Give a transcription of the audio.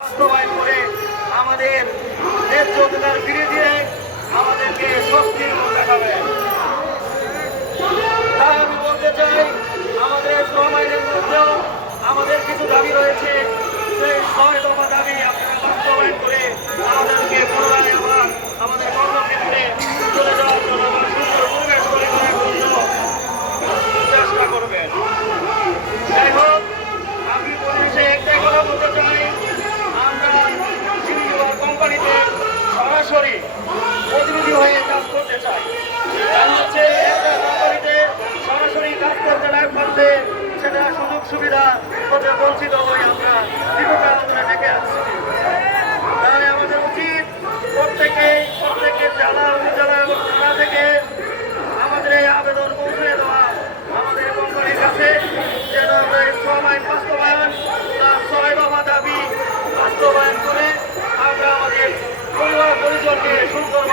বাস্তবায়ন করে আমাদের ন্যায্য অধিকার ফিরিয়ে দিয়ে আমাদেরকে স্বস্তির মুখ দেখাবেন। তাই আমি বলতে চাই, আমাদের শ্রম আইনের মধ্যেও আমাদের কিছু দাবি রয়েছে। সেই ৬ দফা দাবি আপনারা বাস্তবায়ন করে আমাদেরকে পুনরায় আবার আমাদের কর্মক্ষেত্রে চলে যাওয়ার জন্য বা সুন্দর পরিবেশ তৈরি করার জন্য চেষ্টা করবেন। যাই হোক, আমি পরিবেশে একটাই কথা বলতে চাই, আমরা কোম্পানিতে সরাসরি প্রতিনিধি হয়ে কাজ করতে চাই। কারণ হচ্ছে একটা কোম্পানিতে সরাসরি কাজ করতে না পারলে সেটা সুযোগ সুবিধা হতে বঞ্চিত হয়ে আমরা দীর্ঘকাল ধরে ডেকে আসছি। তাহলে আমাদের উচিত প্রত্যেকের জেলা উপজেলা এবং থানা থেকে আমাদের এই আবেদন পৌঁছে দেওয়া আমাদের কোম্পানির কাছে, যেন শ্রম আইন বাস্তবায়ন তার ৬ দফা দাবি বাস্তবায়ন করে আমরা আমাদের পরিবার পরিজনকে সুন্দর